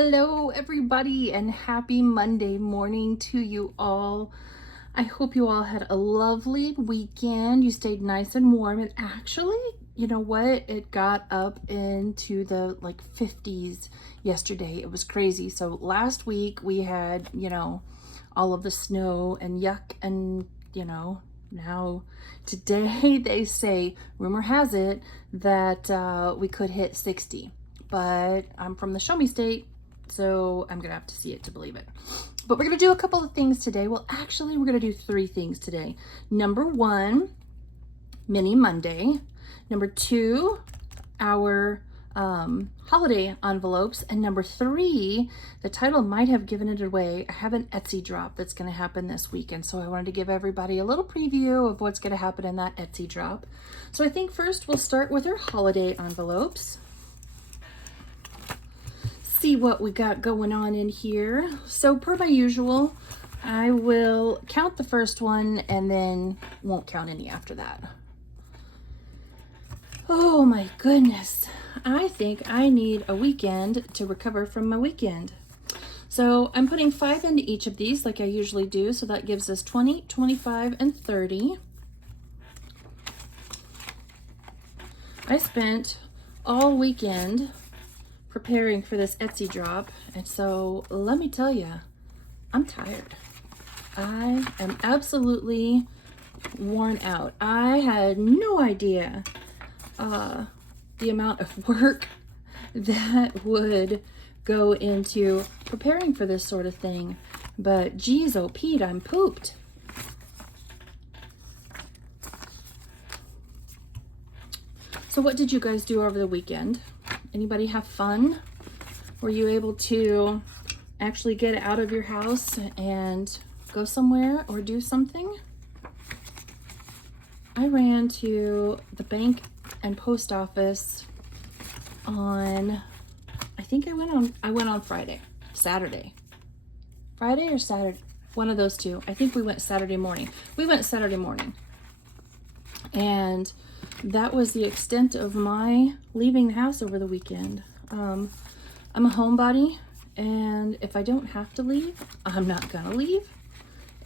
Hello, everybody, and happy Monday morning to you all. I hope you all had a lovely weekend. You stayed nice and warm. And actually, you know what? It got up into the 50s yesterday. It was crazy. So last week we had, all of the snow and yuck. And, now today they say, rumor has it, that we could hit 60. But I'm from the show me state, so I'm gonna have to see it to believe it. But we're gonna do a couple of things today. Well, actually, we're gonna do 3 things today. Number 1, Mini Monday. Number 2, our holiday envelopes. And number 3, the title might have given it away. I have an Etsy drop that's gonna happen this weekend. So I wanted to give everybody a little preview of what's gonna happen in that Etsy drop. So I think first we'll start with our holiday envelopes. See what we got going on in here. So per my usual, I will count the first one and then won't count any after that. Oh my goodness. I think I need a weekend to recover from my weekend. So I'm putting 5 into each of these like I usually do. So that gives us 20, 25, and 30. I spent all weekend preparing for this Etsy drop, and so let me tell you, I'm tired. I am absolutely worn out. I had no idea the amount of work that would go into preparing for this sort of thing, but geez, oh Pete, I'm pooped. So what did you guys do over the weekend? Anybody have fun? Were you able to actually get out of your house and go somewhere or do something? I ran to the bank and post office on, I think I went on Friday, Saturday. Friday or Saturday? One of those two. I think we went Saturday morning. We went Saturday morning. And that was the extent of my leaving the house over the weekend. I'm a homebody, and if I don't have to leave, I'm not gonna leave.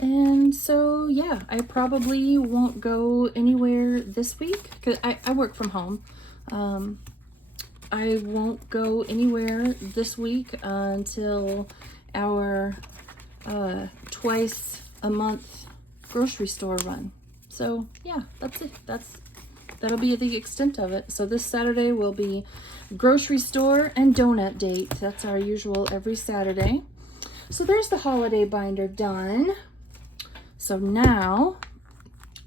And so, yeah, I probably won't go anywhere this week because I work from home. I won't go anywhere this week until our twice a month grocery store run. So yeah, that's it. That'll be the extent of it. So this Saturday will be grocery store and donut date. That's our usual every Saturday. So there's the holiday binder done. So now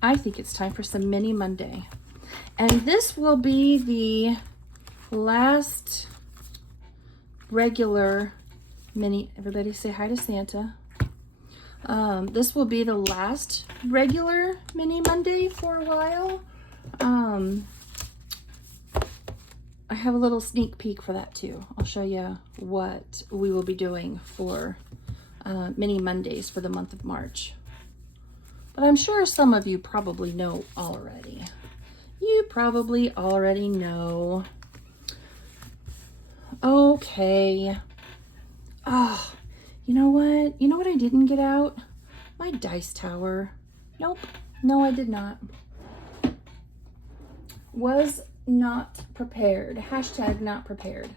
I think it's time for some Mini Monday. And this will be the last regular mini. Everybody say hi to Santa. This will be the last regular Mini Monday for a while. I have a little sneak peek for that too. I'll show you what we will be doing for Mini Mondays for the month of March. But I'm sure some of you probably know already. You probably already know. Okay. Oh, you know what? You know what I didn't get out? My dice tower. Nope. No, I did not. Was not prepared. Hashtag not prepared.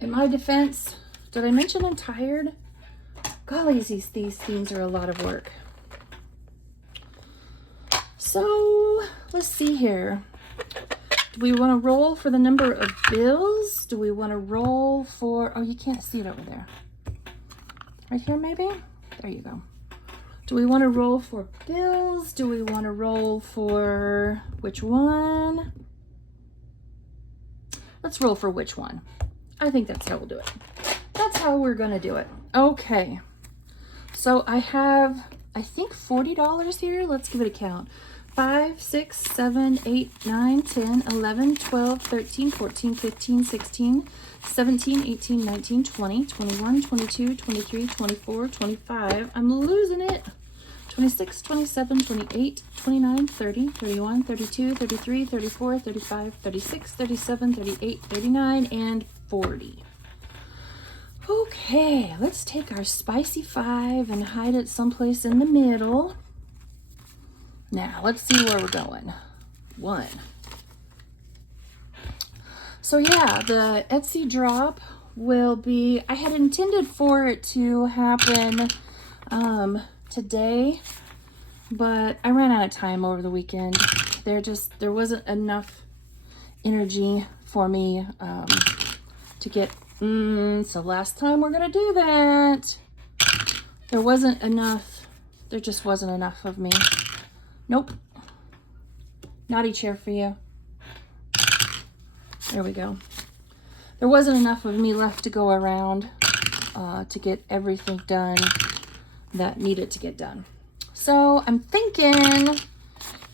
In my defense, did I mention I'm tired? Golly, these things are a lot of work. So let's see here. Do we want to roll for the number of bills? Do we want to roll for, oh, you can't see it over there. Right here, maybe? There you go. Do we want to roll for bills? Do we want to roll for which one? Let's roll for which one. I think that's how we'll do it. That's how we're going to do it. Okay. So I have, I think, $40 here. Let's give it a count. 5, 6, 7, 8, 9, 10, 11, 12, 13, 14, 15, 16, 17, 18, 19, 20, 21, 22, 23, 24, 25. I'm losing it. 26, 27, 28, 29, 30, 31, 32, 33, 34, 35, 36, 37, 38, 39, and 40. Okay, let's take our spicy 5 and hide it someplace in the middle. Now, let's see where we're going. 1. So yeah, the Etsy drop will be, I had intended for it to happen today, but I ran out of time over the weekend. There wasn't enough energy for me to get, so last time we're gonna do that. There just wasn't enough of me. Nope. Naughty chair for you. There we go. There wasn't enough of me left to go around to get everything done that needed to get done. So I'm thinking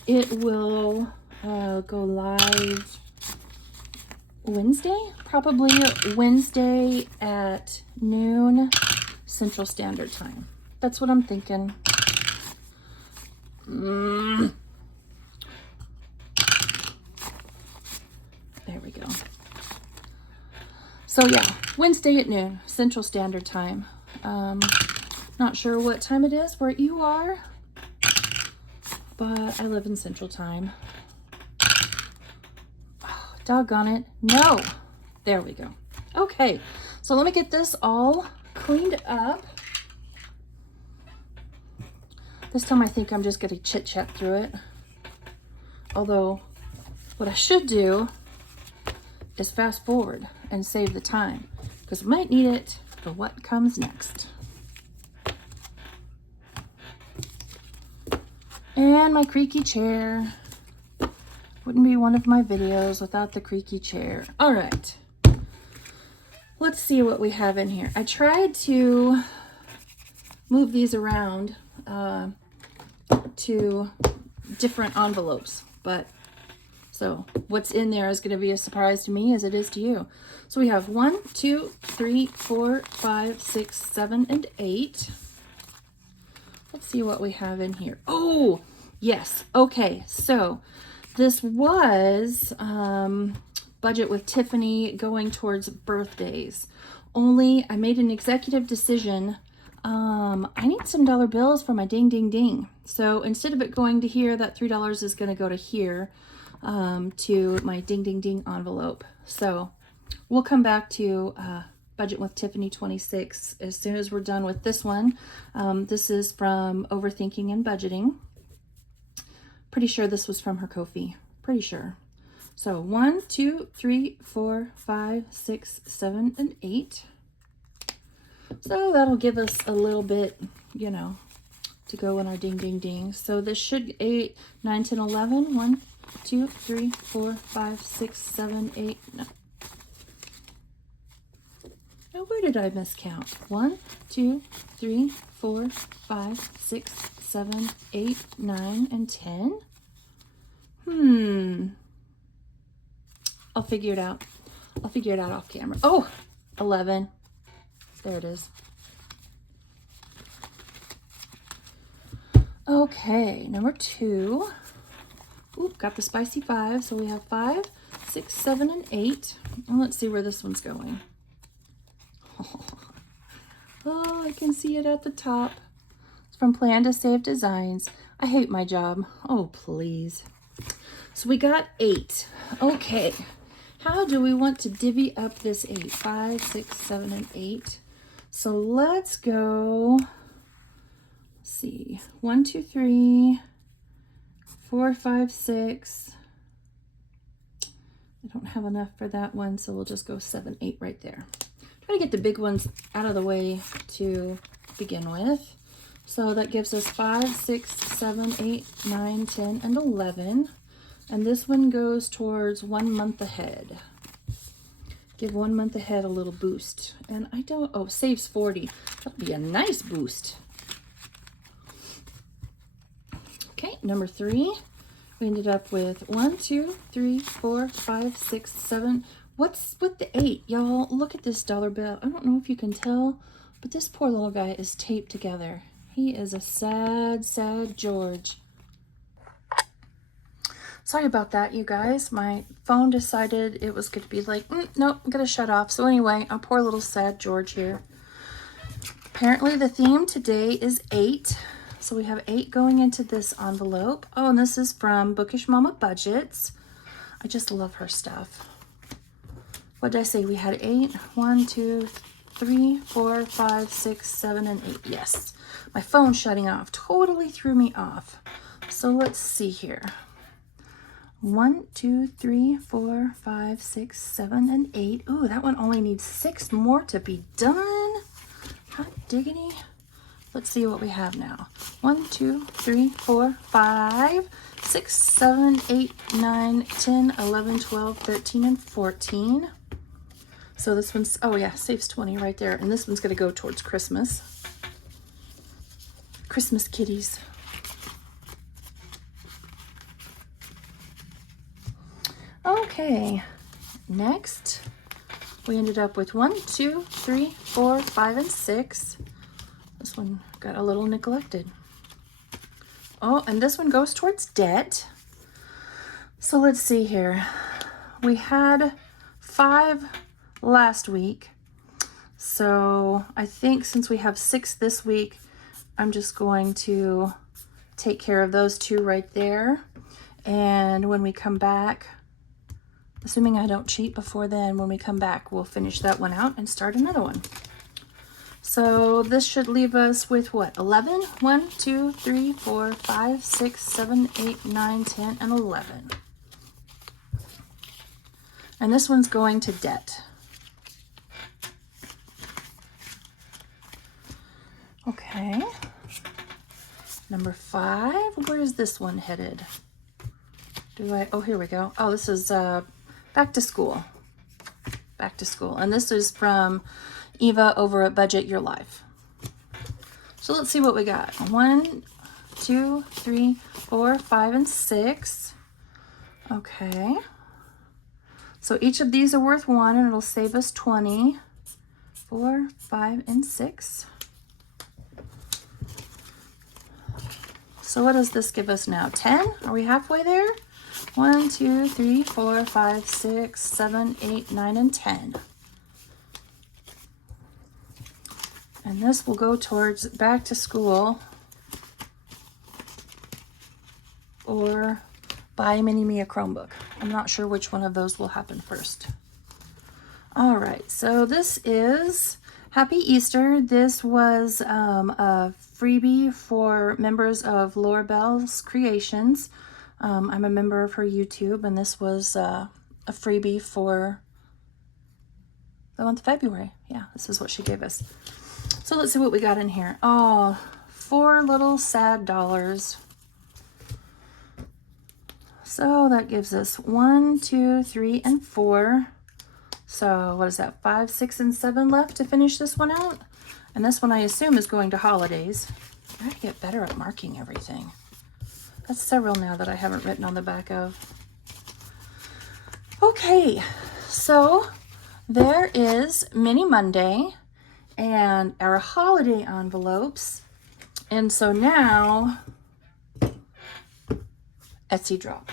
it will go live Wednesday, probably Wednesday at noon Central Standard Time. That's what I'm thinking. There we go. So yeah, Wednesday at noon Central Standard Time. Not sure what time it is where you are, but I live in Central Time. Oh, doggone it. No. There we go. Okay, so let me get this all cleaned up. This time I think I'm just going to chit-chat through it. Although, what I should do is fast forward and save the time, because we might need it for what comes next. And my creaky chair. Wouldn't be one of my videos without the creaky chair. All right. Let's see what we have in here. I tried to move these around to different envelopes, but so what's in there is going to be a surprise to me as it is to you. So we have 1, 2, 3, 4, 5, 6, 7, and 8. Let's see what we have in here. Oh, yes. Okay, so this was Budget with Tiffany going towards birthdays. Only I made an executive decision. I need some dollar bills for my ding, ding, ding. So instead of it going to here, that $3 is going to go to here to my ding, ding, ding envelope. So we'll come back to Budget with Tiffany 26 as soon as we're done with this one. This is from Overthinking and Budgeting. Pretty sure this was from her Ko-fi. Pretty sure. So 1, 2, 3, 4, 5, 6, 7, and 8. So that'll give us a little bit, you know, to go in our ding, ding, ding. So this should 8, 9, 10, 11. 1, 2, 3, 4, 5, 6, 7, 8. No. Now, where did I miscount? 1, 2, 3, 4, 5, 6, 7, 8, 9, and 10. I'll figure it out. I'll figure it out off camera. Oh, 11. There it is. Okay, number 2. Oop, got the spicy 5. So we have 5, 6, 7, and 8. And let's see where this one's going. Oh, I can see it at the top. It's from Plan to Save Designs. I hate my job. Oh, please. So we got 8. Okay. How do we want to divvy up this 8? 5, 6, 7, and 8. So let's go. Let's see. 1, 2, 3, 4, 5, 6. I don't have enough for that one, so we'll just go 7, 8 right there. Try to get the big ones out of the way to begin with. So that gives us 5, 6, 7, 8, 9, 10, and 11. And this one goes towards 1 month ahead. Give 1 month ahead a little boost. And I don't, oh, saves 40. That'll be a nice boost. Okay, number 3. We ended up with 1, 2, 3, 4, 5, 6, 7. What's with the 8, y'all? Look at this dollar bill. I don't know if you can tell, but this poor little guy is taped together. He is a sad, sad George. Sorry about that, you guys. My phone decided it was going to be like, nope, I'm going to shut off. So anyway, our poor little sad George here. Apparently the theme today is 8. So we have 8 going into this envelope. Oh, and this is from Bookish Mama Budgets. I just love her stuff. What did I say? We had 8. 1, 2, 3, 4, 5, 6, 7, and 8. Yes. My phone shutting off totally threw me off. So let's see here. 1, 2, 3, 4, 5, 6, 7, and 8. Ooh, that one only needs 6 more to be done. Hot diggity. Let's see what we have now. 1, 2, 3, 4, 5, 6, 7, 8, 9, 10, 11, 12, 13, and 14. So this one's, oh yeah, saves 20 right there. And this one's going to go towards Christmas. Christmas kitties. Okay, next we ended up with 1, 2, 3, 4, 5, and 6. This one got a little neglected. Oh, and this one goes towards debt. So let's see here. We had 5 last week. So I think since we have 6 this week, I'm just going to take care of those 2 right there. And when we come back, assuming I don't cheat before then, when we come back, we'll finish that one out and start another one. So this should leave us with what? 11? 1, 2, 3, 4, 5, 6, 7, 8, 9, 10, and 11. And this one's going to debt. Okay. Number 5. Where is this one headed? Oh, here we go. Oh, this is back to school. Back to school. And this is from Eva over at Budget Your Life. So let's see what we got. 1, 2, 3, 4, 5, and 6. Okay. So each of these are worth 1, and it'll save us 20. 4, 5, and 6. So what does this give us now? 10? Are we halfway there? 1, 2, 3, 4, 5, 6, 7, 8, 9, and 10. And this will go towards back to school or buy Mini-Me a Chromebook. I'm not sure which one of those will happen first. All right, so this is Happy Easter. This was a freebie for members of Laura Bell's Creations. I'm a member of her YouTube, and this was a freebie for the month of February. Yeah, this is what she gave us. So let's see what we got in here. Oh, 4 little sad dollars. So that gives us 1, 2, 3, and 4. So what is that? 5, 6, and 7 left to finish this one out. And this one I assume is going to holidays. I gotta get better at marking everything. That's several now that I haven't written on the back of. Okay, so there is Mini Monday and our holiday envelopes. And so now, Etsy drop.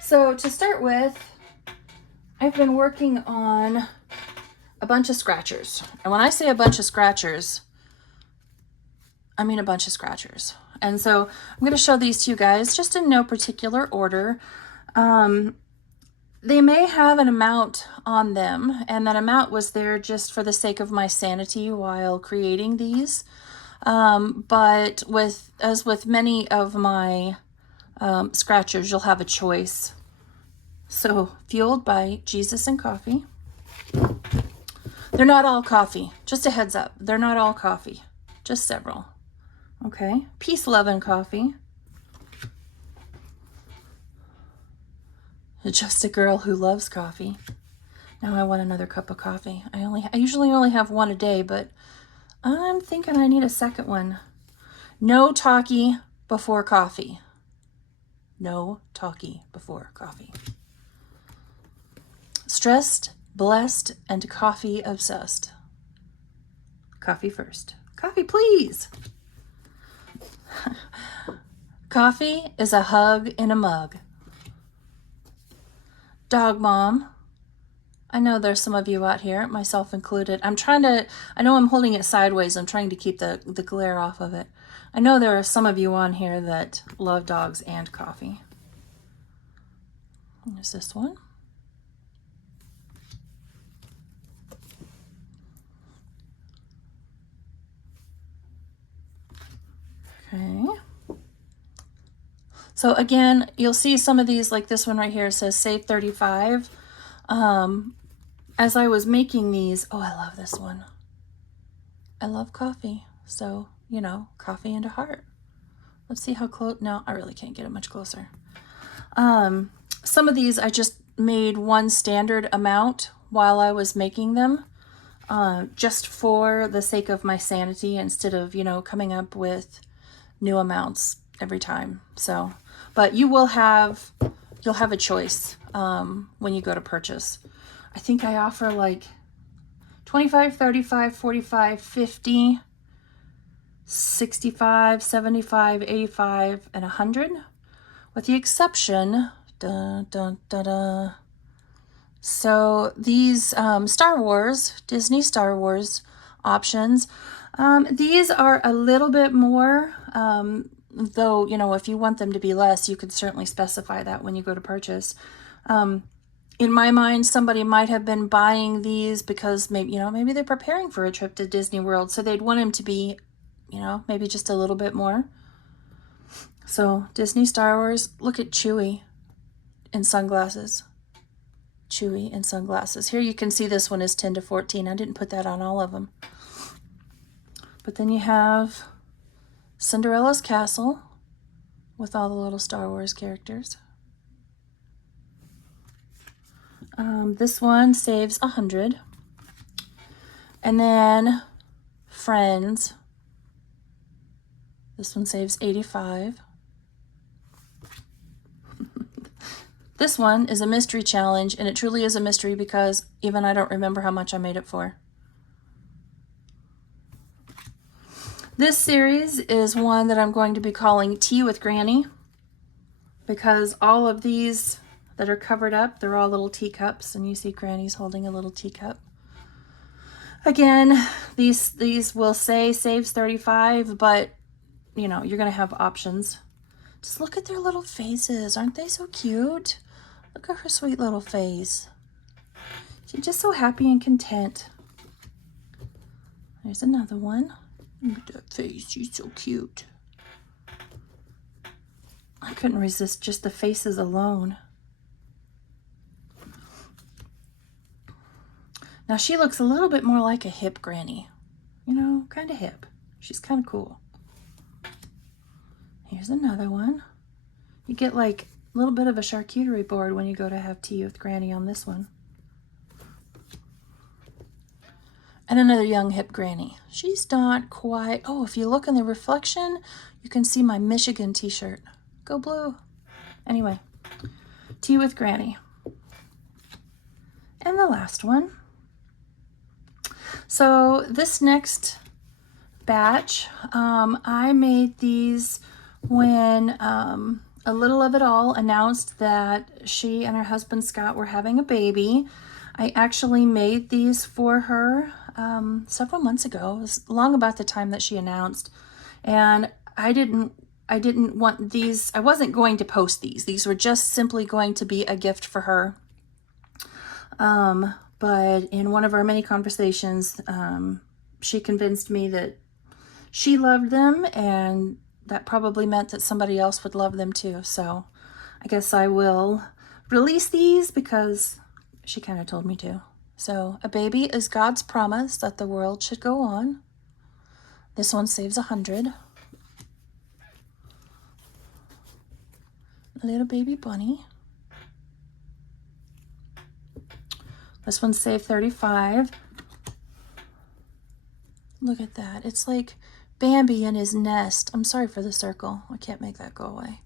So to start with, I've been working on a bunch of scratchers. And when I say a bunch of scratchers, I mean a bunch of scratchers. And so I'm going to show these to you guys just in no particular order. They may have an amount on them, and that amount was there just for the sake of my sanity while creating these. But as with many of my scratchers, you'll have a choice. So, Fueled by Jesus and Coffee. They're not all coffee. Just a heads up. They're not all coffee. Just several. Okay. Peace, Love, and Coffee. Just a girl who loves coffee. Now I want another cup of coffee. I usually only have one a day, but I'm thinking I need a second one. No talkie before coffee. No talkie before coffee. Stressed, blessed, and coffee obsessed. Coffee first. Coffee, please. Coffee is a hug in a mug. Dog Mom. I know there's some of you out here, myself included. I know I'm holding it sideways. I'm trying to keep the glare off of it. I know there are some of you on here that love dogs and coffee. There's this one. Okay. So again, you'll see some of these, like this one right here says save 35. As I was making these, oh, I love this one. I love coffee. So, you know, coffee and a heart. Let's see how close. No, I really can't get it much closer. Some of these I just made one standard amount while I was making them, just for the sake of my sanity, instead of, you know, coming up with new amounts every time. So, but you'll have a choice when you go to purchase. I think I offer like 25, 35, 45, 50, 65, 75, 85, and 100, with the exception, so these Star Wars, Disney Star Wars options, these are a little bit more, though, you know, if you want them to be less, you can certainly specify that when you go to purchase. In my mind, somebody might have been buying these because maybe, you know, maybe they're preparing for a trip to Disney World, so they'd want them to be, you know, maybe just a little bit more. So Disney Star Wars, look at Chewie in sunglasses. Chewie in sunglasses. Here you can see this one is 10 to 14. I didn't put that on all of them. But then you have Cinderella's Castle with all the little Star Wars characters. This one saves 100. And then Friends. This one saves 85. This one is a mystery challenge, and it truly is a mystery because even I don't remember how much I made it for. This series is one that I'm going to be calling Tea with Granny, because all of these that are covered up, they're all little teacups, and you see Granny's holding a little teacup. Again, these will say saves 35, but you know, you're going to have options. Just look at their little faces. Aren't they so cute? Look at her sweet little face. She's just so happy and content. There's another one. Look at that face. She's so cute. I couldn't resist just the faces alone. Now she looks a little bit more like a hip Granny. You know, kind of hip. She's kind of cool. Here's another one. You get like a little bit of a charcuterie board when you go to have tea with Granny on this one. And another young hip Granny. She's not quite, oh, if you look in the reflection, you can see my Michigan t-shirt. Go Blue. Anyway, Tea with Granny. And the last one. So this next batch, I made these when A Little of It All announced that she and her husband Scott were having a baby. I actually made these for her several months ago. It was long about the time that she announced, and I didn't want these. I wasn't going to post these. These were just simply going to be a gift for her. But in one of our many conversations, she convinced me that she loved them, and that probably meant that somebody else would love them too. So I guess I will release these because she kind of told me to. So a baby is God's promise that the world should go on. This one saves 100. A little baby bunny. This one saved 35. Look at that. It's like Bambi in his nest. I'm sorry for the circle. I can't make that go away.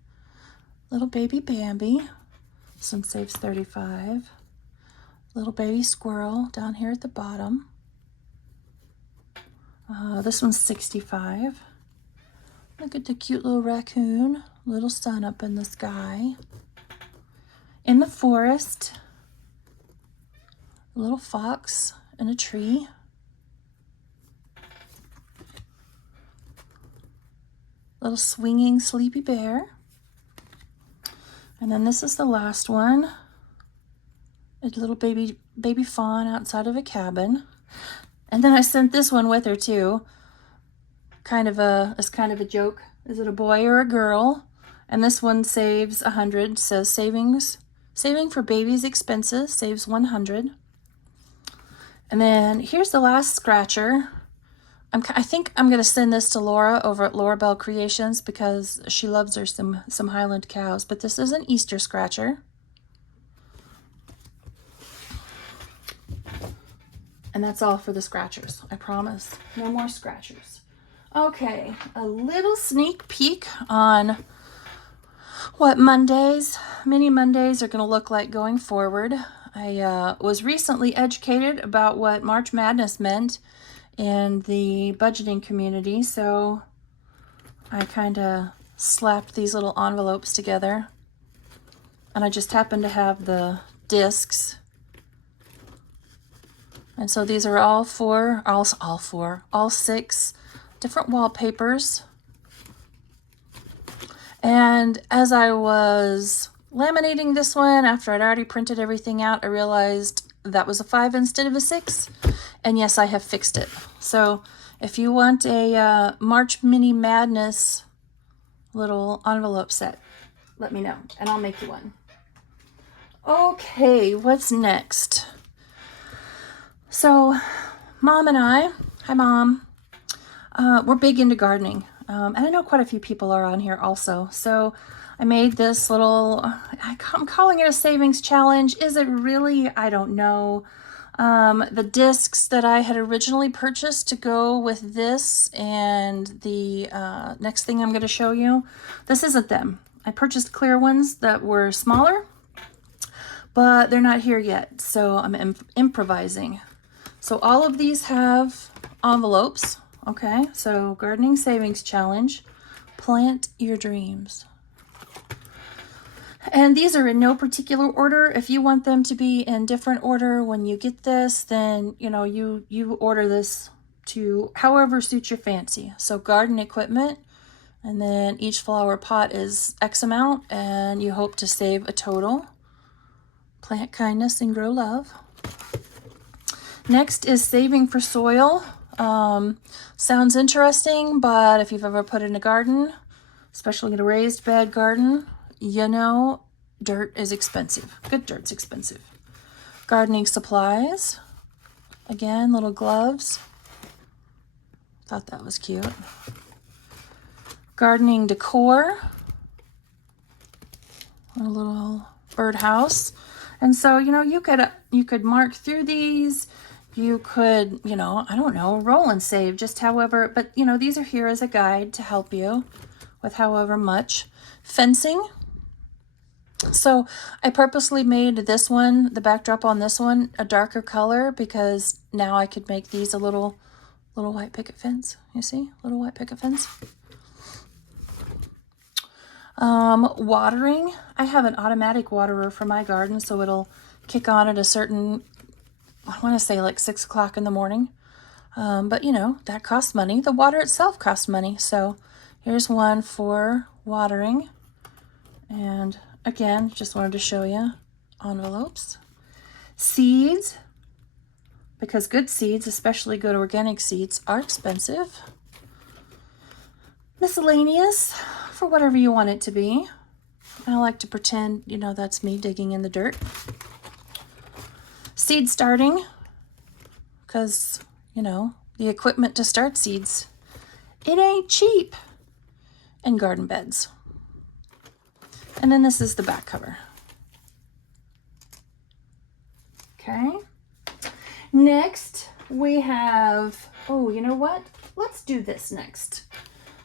Little baby Bambi. This one saves 35. Little baby squirrel down here at the bottom. This one's 65. Look at the cute little raccoon. Little sun up in the sky. In the forest. A little fox in a tree. Little swinging sleepy bear. And then this is the last one. A little baby fawn outside of a cabin. And then I sent this one with her too. It's kind of a joke. Is it a boy or a girl? And this one saves 100. Says saving for baby's expenses saves 100. And then here's the last scratcher. I think I'm going to send this to Laura over at Laura Bell Creations because she loves her some Highland cows. But this is an Easter scratcher. And that's all for the scratchers. I promise. No more scratchers. Okay, a little sneak peek on what mini Mondays are going to look like going forward. I was recently educated about what March Madness meant in the budgeting community, so I kind of slapped these little envelopes together, and I just happened to have the discs. And so these are all six different wallpapers. And as I was laminating this one, after I'd already printed everything out, I realized that was a 5 instead of a 6. And yes, I have fixed it. So if you want a March Mini Madness little envelope set, let me know and I'll make you one. Okay, what's next? So Mom and I, hi Mom, we're big into gardening. And I know quite a few people are on here also. So I made this little, I'm calling it a savings challenge. Is it really? I don't know. The discs that I had originally purchased to go with this and the next thing I'm going to show you, this isn't them. I purchased clear ones that were smaller, but they're not here yet. So I'm improvising. So all of these have envelopes. Okay, so Gardening Savings Challenge, Plant Your Dreams. And these are in no particular order. If you want them to be in different order when you get this, then you order this to however suits your fancy. So garden equipment, and then each flower pot is X amount, and you hope to save a total. Plant kindness and grow love. Next is saving for soil. Sounds interesting, but if you've ever put in a garden, especially in a raised bed garden, you know dirt is expensive. Good dirt's expensive. Gardening supplies. Again, little gloves. Thought that was cute. Gardening decor. A little birdhouse. And so, you could mark through these. You could, I don't know, roll and save just however, but these are here as a guide to help you with however much. Fencing. So I purposely made this one, the backdrop on this one, a darker color because now I could make these a little white picket fence. You see, little white picket fence. Watering. I have an automatic waterer for my garden, so it'll kick on at a certain, I want to say like 6 o'clock in the morning. But that costs money. The water itself costs money. So here's one for watering. And again, just wanted to show you envelopes. Seeds, because good seeds, especially good organic seeds, are expensive. Miscellaneous, for whatever you want it to be. I like to pretend, that's me digging in the dirt. Seed starting, because, the equipment to start seeds, it ain't cheap. And garden beds. And then this is the back cover. Okay. Next, we have, oh, you know what? Let's do this next.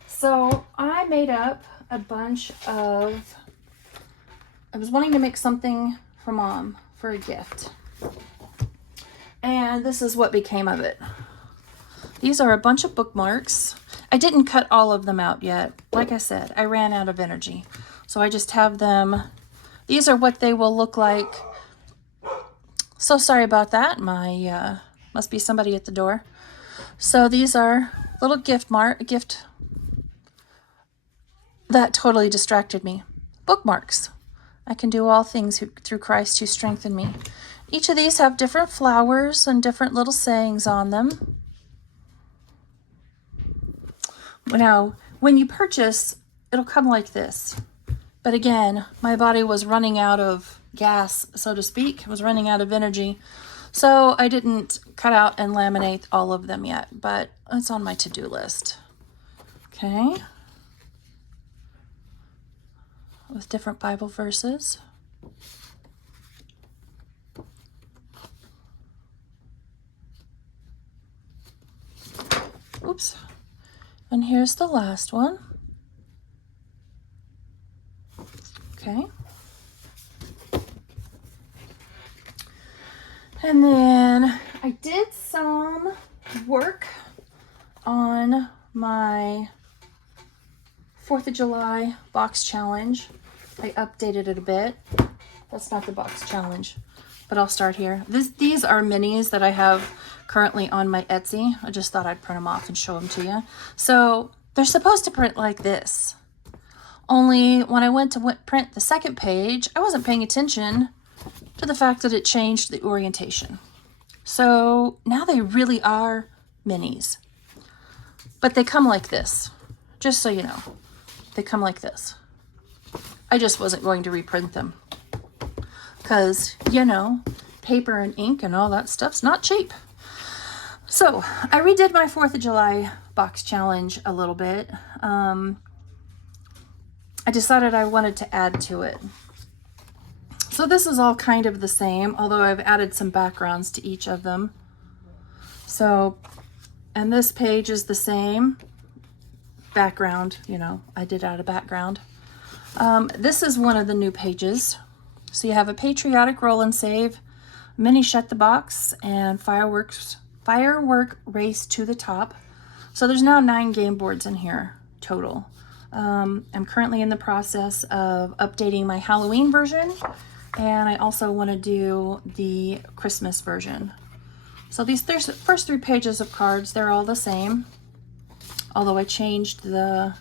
So I made up a bunch of, I was wanting to make something for Mom for a gift. And this is what became of it. These are a bunch of bookmarks. I didn't cut all of them out yet. Like I said, I ran out of energy. So I just have them. These are what they will look like So sorry about that. My must be somebody at the door. So these are little gift that totally distracted me. Bookmarks. I can do all things through Christ who strengthened me. Each of these have different flowers and different little sayings on them. Now, when you purchase, it'll come like this. But again, my body was running out of gas, so to speak. It was running out of energy. So I didn't cut out and laminate all of them yet, but it's on my to-do list. Okay. With different Bible verses. Oops. And here's the last one. Okay. And then I did some work on my 4th of July box challenge. I updated it a bit. That's not the box challenge, but I'll start here. These are minis that I have currently on my Etsy. I just thought I'd print them off and show them to you. So they're supposed to print like this. Only when I went to print the second page, I wasn't paying attention to the fact that it changed the orientation. So now they really are minis. But they come like this, just so you know. They come like this. I just wasn't going to reprint them because, you know, paper and ink and all that stuff's not cheap. So I redid my 4th of July box challenge a little bit. I decided I wanted to add to it. So this is all kind of the same, although I've added some backgrounds to each of them. So, and this page is the same background, you know, I did add a background. This is one of the new pages. So you have a patriotic roll and save, mini shut the box, and firework race to the top. So there's now 9 game boards in here total. I'm currently in the process of updating my Halloween version, and I also want to do the Christmas version. So these first 3 pages of cards, they're all the same, although I changed the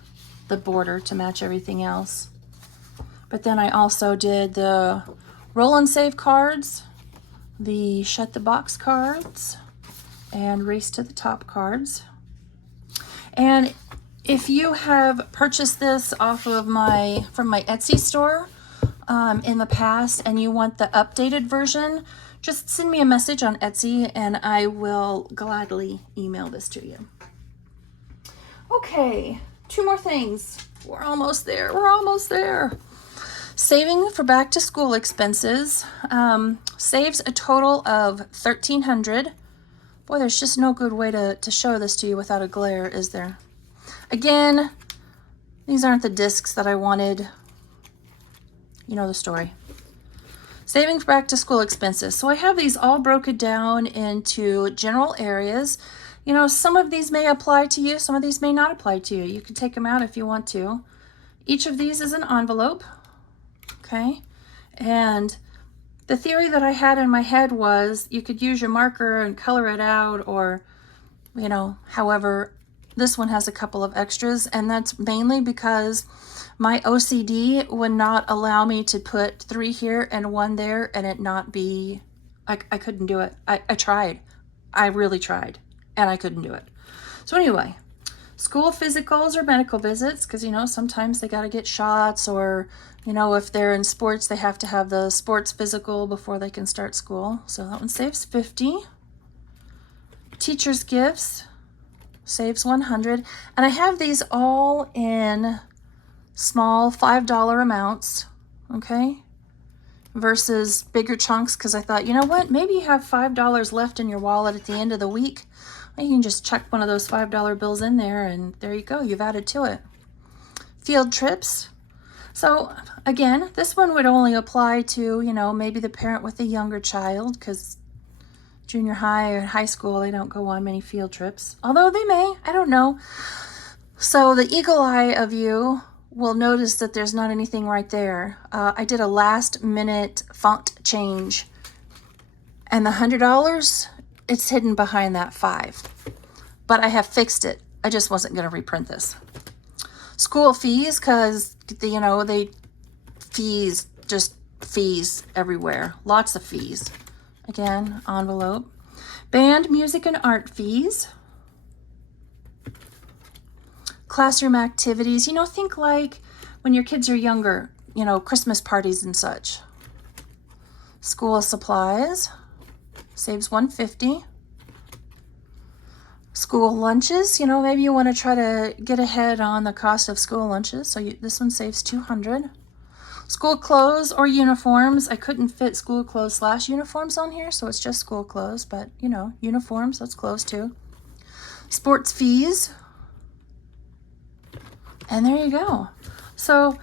border to match everything else. But then I also did the roll and save cards, the shut the box cards, and race to the top cards. And if you have purchased this off of from my Etsy store in the past and you want the updated version, just send me a message on Etsy and I will gladly email this to you. Okay, 2 more things. We're almost there. We're almost there. Saving for back to school expenses saves a total of $1,300. Boy, there's just no good way to show this to you without a glare, is there? Again, these aren't the discs that I wanted. You know the story. Saving for back to school expenses. So I have these all broken down into general areas. You know, some of these may apply to you, some of these may not apply to you. You can take them out if you want to. Each of these is an envelope. Okay, and the theory that I had in my head was you could use your marker and color it out, or, you know, however, this one has a couple of extras, and that's mainly because my OCD would not allow me to put 3 here and 1 there and it not be, I couldn't do it. I tried. I really tried, and I couldn't do it. So anyway, school physicals or medical visits, because, you know, sometimes they got to get shots, or, you know, if they're in sports, they have to have the sports physical before they can start school. So that one saves $50. Teachers' gifts saves $100. And I have these all in small $5 amounts, okay, versus bigger chunks, because I thought, you know what, maybe you have $5 left in your wallet at the end of the week. You can just chuck one of those $5 bills in there, and there you go, you've added to it. Field trips. So again, this one would only apply to, you know, maybe the parent with a younger child, because junior high or high school, they don't go on many field trips. Although they may, I don't know. So the eagle eye of you will notice that there's not anything right there. I did a last minute font change, And the $100, it's hidden behind that 5. But I have fixed it. I just wasn't going to reprint this. School fees, because, you know, fees everywhere. Lots of fees. Again, envelope. Band, music, and art fees. Classroom activities. You know, think like when your kids are younger, you know, Christmas parties and such. School supplies. Saves $150. School lunches, you know, maybe you want to try to get ahead on the cost of school lunches. So this one saves $200. School clothes or uniforms. I couldn't fit school clothes / uniforms on here, so it's just school clothes. But, you know, uniforms, that's clothes too. Sports fees. And there you go. So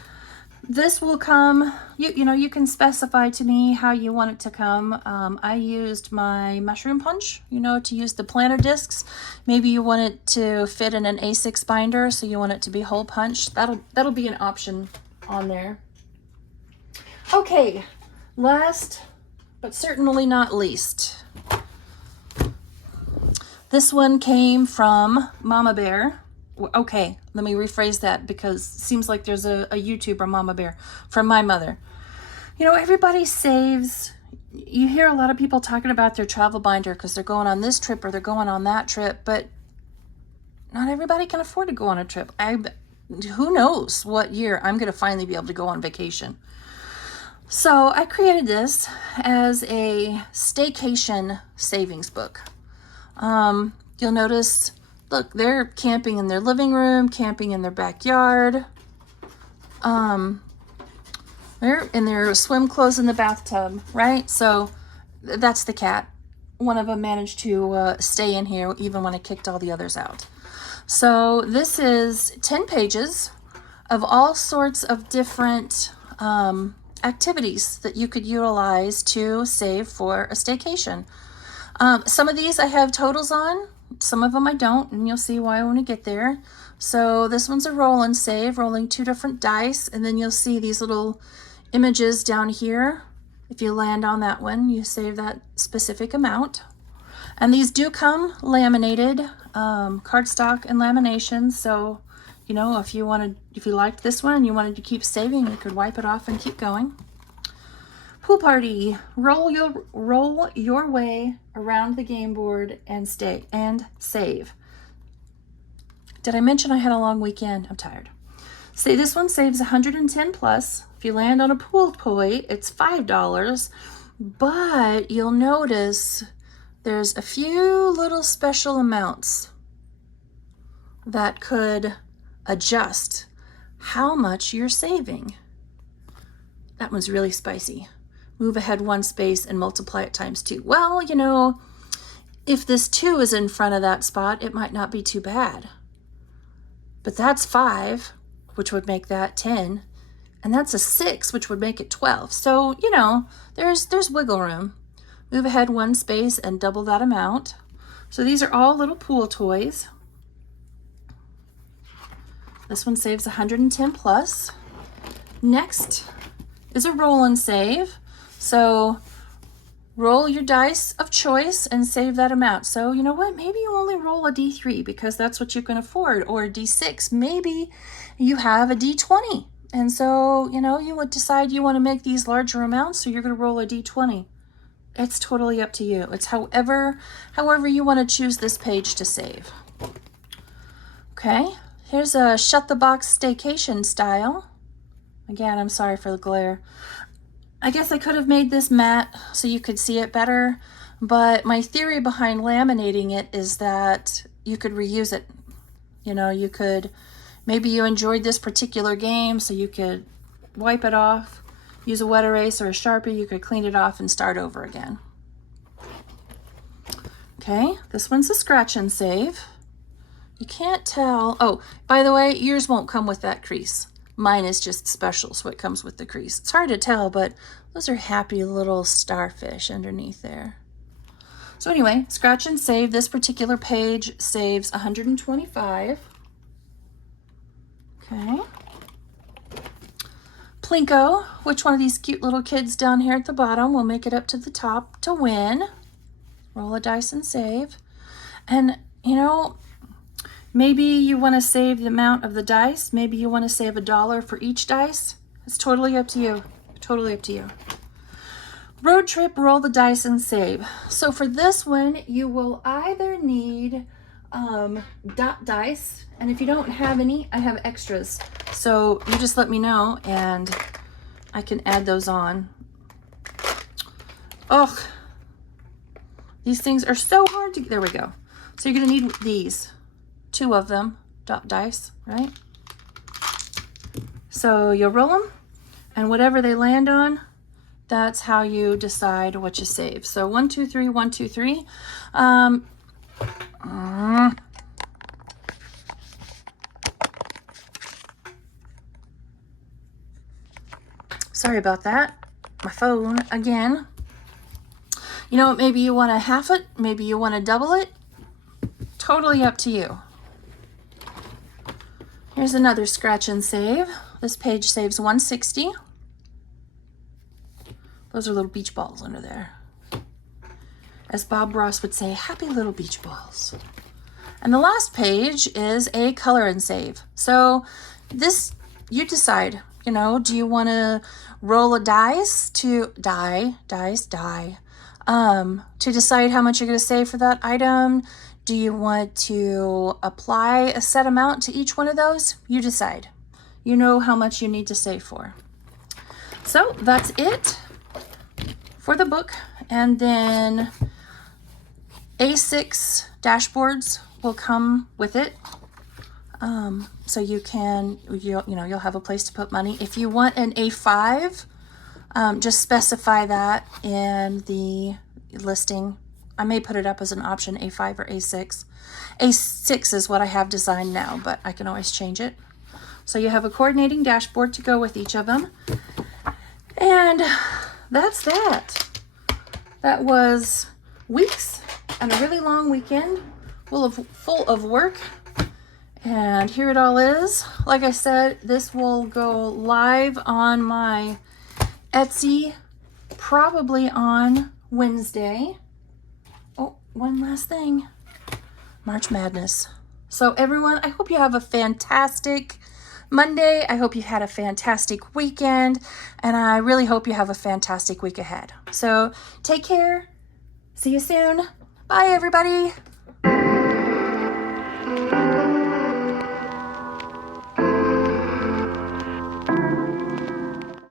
this will come, you know, you can specify to me how you want it to come. I used my mushroom punch, you know, to use the planner discs. Maybe you want it to fit in an A6 binder, so you want it to be hole punch. That'll be an option on there. Okay, last but certainly not least. This one came from Mama Bear. Okay, let me rephrase that, because it seems like there's a YouTuber, Mama Bear, from my mother. You know, everybody saves. You hear a lot of people talking about their travel binder because they're going on this trip or they're going on that trip, but not everybody can afford to go on a trip. Who knows what year I'm going to finally be able to go on vacation. So I created this as a staycation savings book. You'll notice, look, they're camping in their living room, camping in their backyard. They're in their swim clothes in the bathtub, right? So that's the cat. One of them managed to stay in here even when I kicked all the others out. So this is 10 pages of all sorts of different activities that you could utilize to save for a staycation. Some of these I have totals on. Some of them I don't, and you'll see why when we get there. So this one's a roll and save, rolling 2 different dice, and then you'll see these little images down here. If you land on that one, you save that specific amount. And these do come laminated, cardstock and lamination. So, you know, if you liked this one and you wanted to keep saving, you could wipe it off and keep going. Pool party. Roll your way around the game board and save. Did I mention I had a long weekend? I'm tired. See, this one saves 110 plus. If you land on a pool toy, it's $5. But you'll notice there's a few little special amounts that could adjust how much you're saving. That one's really spicy. Move ahead 1 space and multiply it times 2. Well, you know, if this 2 is in front of that spot, it might not be too bad. But that's 5, which would make that 10. And that's a 6, which would make it 12. So, you know, there's wiggle room. Move ahead 1 space and double that amount. So these are all little pool toys. This one saves 110 plus. Next is a roll and save. So roll your dice of choice and save that amount. So you know what? Maybe you only roll a D3 because that's what you can afford, or a D6. Maybe you have a D20. And so, you know, you would decide you want to make these larger amounts, so you're going to roll a D20. It's totally up to you. It's however you want to choose this page to save. Okay, here's a shut the box staycation style. Again, I'm sorry for the glare. I guess I could have made this matte so you could see it better, but my theory behind laminating it is that you could reuse it. You know, you could, maybe you enjoyed this particular game, so you could wipe it off, use a wet erase or a Sharpie, you could clean it off and start over again. Okay, this one's a scratch and save. You can't tell. Oh, by the way, yours won't come with that crease. Mine is just special, so it comes with the crease. It's hard to tell, but those are happy little starfish underneath there. So anyway, scratch and save. This particular page saves 125. Okay. Plinko, which one of these cute little kids down here at the bottom will make it up to the top to win. Roll a dice and save. And, you know, maybe you want to save the amount of the dice. Maybe you want to save $1 for each dice. It's totally up to you. Totally up to you. Road trip, roll the dice and save. So for this one, you will either need dot dice. And if you don't have any, I have extras. So you just let me know and I can add those on. Ugh. These things are so hard to, there we go. So you're gonna need these, 2 of them, dot dice, right? So you'll roll them and whatever they land on, that's how you decide what you save. So 1, 2, 3, 1, 2, 3. Sorry about that. My phone again. You know, maybe you want to half it, maybe you want to double it. Totally up to you. Here's another scratch and save. This page saves 160. Those are little beach balls under there. As Bob Ross would say, happy little beach balls. And the last page is a color and save. So this, you decide, you know, do you want to roll a dice to to decide how much you're going to save for that item? Do you want to apply a set amount to each one of those? You decide. You know how much you need to save for. So that's it for the book. And then A6 dashboards will come with it. So you can, you'll have a place to put money. If you want an A5, just specify that in the listing. I may put it up as an option, A5 or A6. A6 is what I have designed now, but I can always change it. So you have a coordinating dashboard to go with each of them. And that's that. That was weeks and a really long weekend full of work. And here it all is. Like I said, this will go live on my Etsy probably on Wednesday. Oh, one last thing. March Madness. So everyone, I hope you have a fantastic Monday. I hope you had a fantastic weekend. And I really hope you have a fantastic week ahead. So take care. See you soon. Bye, everybody.